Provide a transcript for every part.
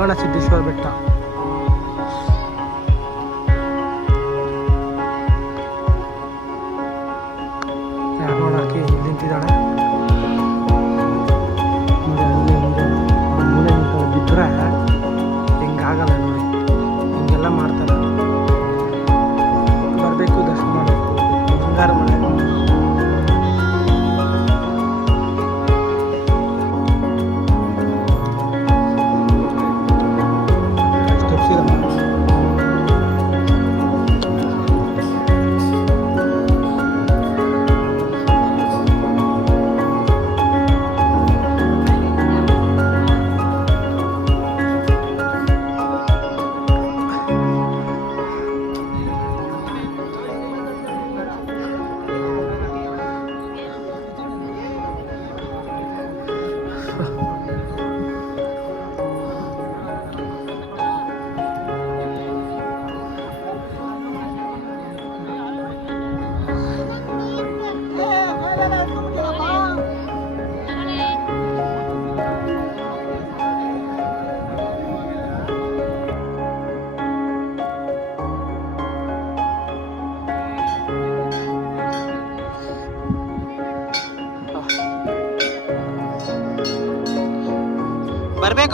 ರೇವಣ ಸಿದ್ದೇಶ್ವರ ಬೆಟ್ಟ. ನೋಡೋಕೆ ನಿಂತಿದ್ದಾಳೆ ಮೂಲೆ ಬಿದ್ದರೆ ಹಿಂಗಾಗಲ್ಲ ನೋಡಿ, ಹಿಂಗೆಲ್ಲ ಮಾಡ್ತಾರೆ. ಬರಬೇಕು, ದರ್ಶನ ಮಾಡಬೇಕು. ಬಂಗಾರ ಮಳೆ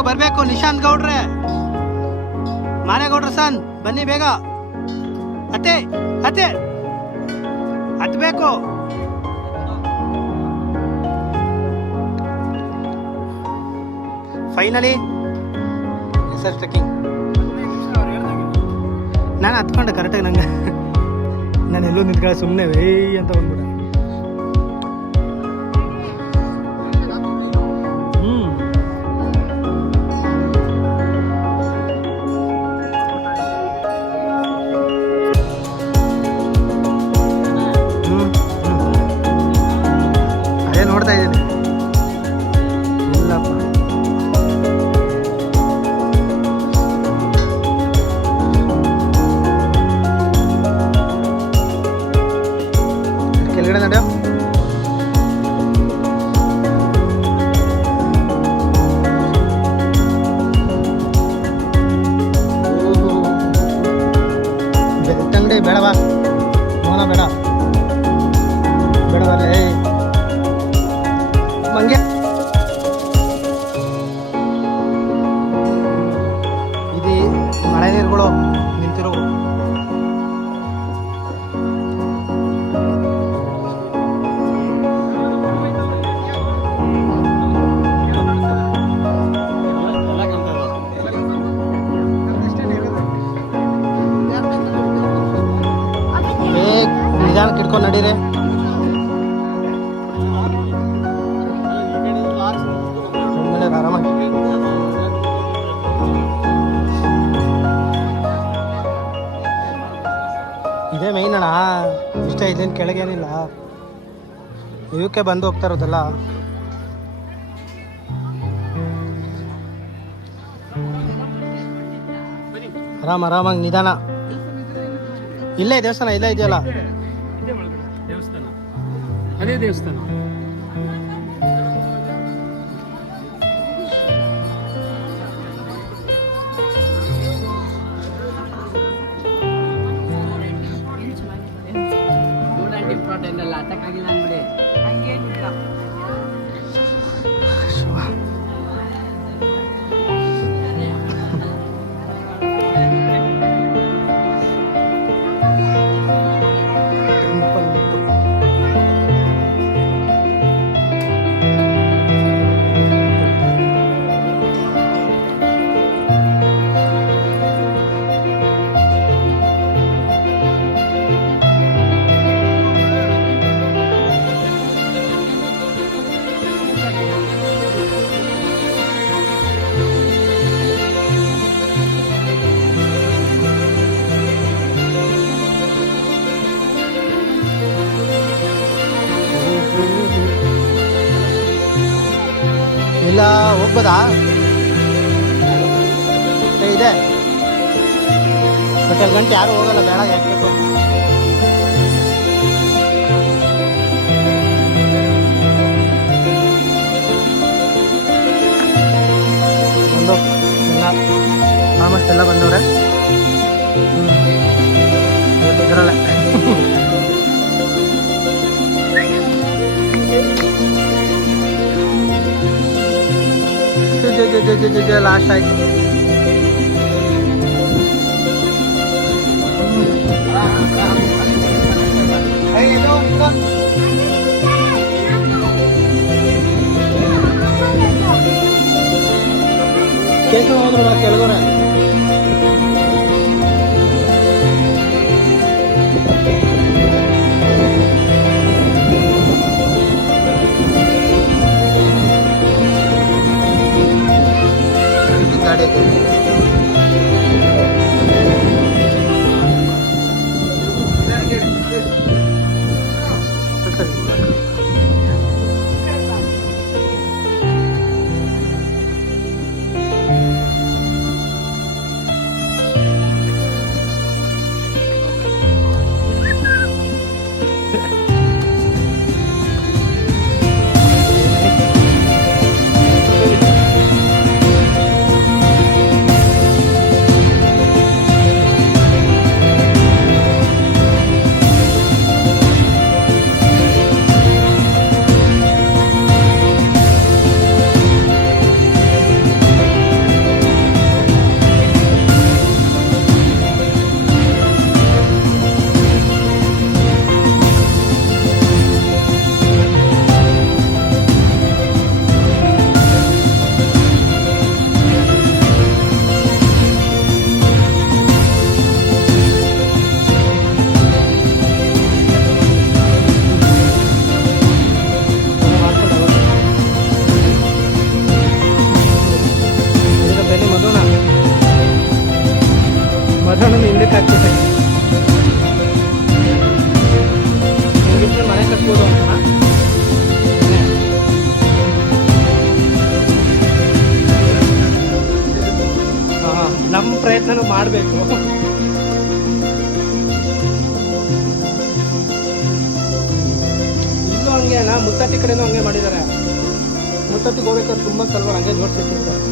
ಬರಬೇಕು. ನಿಶಾಂತ್ ಗೌಡ್ರೆ, ಮಾರೇಗೌಡ್ರ ಸನ್, ಬನ್ನಿ ಬೇಗ. ಅತ್ತೆ ಹತ್ಬೇಕು. ಫೈನಲಿ ಎಸ್ ಟ್ರೆಕ್ಕಿಂಗ್ ನಾನು ಹತ್ಕೊಂಡೆ ಕರೆಕ್ಟಾಗಿ. ನಂಗೆ ನಾನು ಎಲ್ಲೂ ನಿಂತ್ಕೊಳ್ಳಿ ಸುಮ್ಮನೆ ವೇ ಅಂತ ಬಂದ್ಬಿಟ್ಟೆ. ನೋಡ್ತಾ ಇದ್ದೀನಿ. ಇಲ್ಲಪ್ಪ, ಕೆಳಗಡೆ ನಡೆಯೋ. ಬೆತ್ತಂಗಡಿ ಬೇಡವಾ ಮೋನ, ಬೇಡವಲ್ಲ ಮಂಗೆ. ಇದು ಮಳೆ ನೀರುಗಳು ನಿಂತಿರೋ. ನಿಧಾನಕ್ಕೆ ಇಟ್ಕೊಂಡು ನಡೀರಿ. ಆರಾಮಾಗಿ ಇದೇ ಮೈನ್ ಅಣ್ಣ. ಇಷ್ಟ ಇದೇನು ಕೆಳಗೇನಿಲ್ಲ, ಇವಕ್ಕೆ ಬಂದು ಹೋಗ್ತಾ ಇರೋದಲ್ಲ. ಆರಾಮಾಗಿ ನಿಧಾನ. ಇಲ್ಲೇ ದೇವಸ್ಥಾನ ಇಲ್ಲ ಇದೆಯಲ್ಲ, ಅದೇ ದೇವಸ್ಥಾನ. ಇಂಪಾರ್ಟೆಂಟ್ ಅಲ್ಲ, ಅಟಕ್ಕಾಗಿಲ್ಲ ಅಂದ್ಬಿಡಿ. ಹಂಗೇನಿಲ್ಲ. ಇಲ್ಲ ಹೋಗ್ಬೋದಾ? ಇದೆ ಬಟ್ ಗಂಟೆ ಯಾರು ಹೋಗಲ್ಲ, ಬೇಡ ಯಾಕಬೇಕು. ಒಂದು ಎಲ್ಲ ಎಲ್ಲ ಆಲ್ಮೋಸ್ಟ್ ಎಲ್ಲ ಬಂದವ್ರೆ ಇದರಲ್ಲೇ ಲಾಸ್ಟ್ ಆಯ್ತು. ಕೇಸ ಹೋದ್ರು ಕೆಳಗಡೆ ಗಾಡಿ ಮಧುನ ಹಿಂದಕ್ಕೆ ಹಾಕ್ಬಿಟ್ಟೆ ಹಿಂಗಿದ್ರೆ ಮನೆ ಕಟ್ಬೋದು ಅಂತ. ನಮ್ಮ ಪ್ರಯತ್ನನೂ ಮಾಡಬೇಕು. ಇಲ್ಲೂ ಹಂಗೆ ಅಣ್ಣ, ಮುತ್ತತ್ತಿ ಕಡೆನೂ ಹಂಗೆ ಮಾಡಿದ್ದಾರೆ. ಮುತ್ತತ್ತಿಗೆ ಹೋಗ್ಬೇಕಾದ್ರೆ ತುಂಬ ಕಲ್ಗಳು ಹಂಗೆ ಜೋಡಿಸಿರ್ತಾರೆ.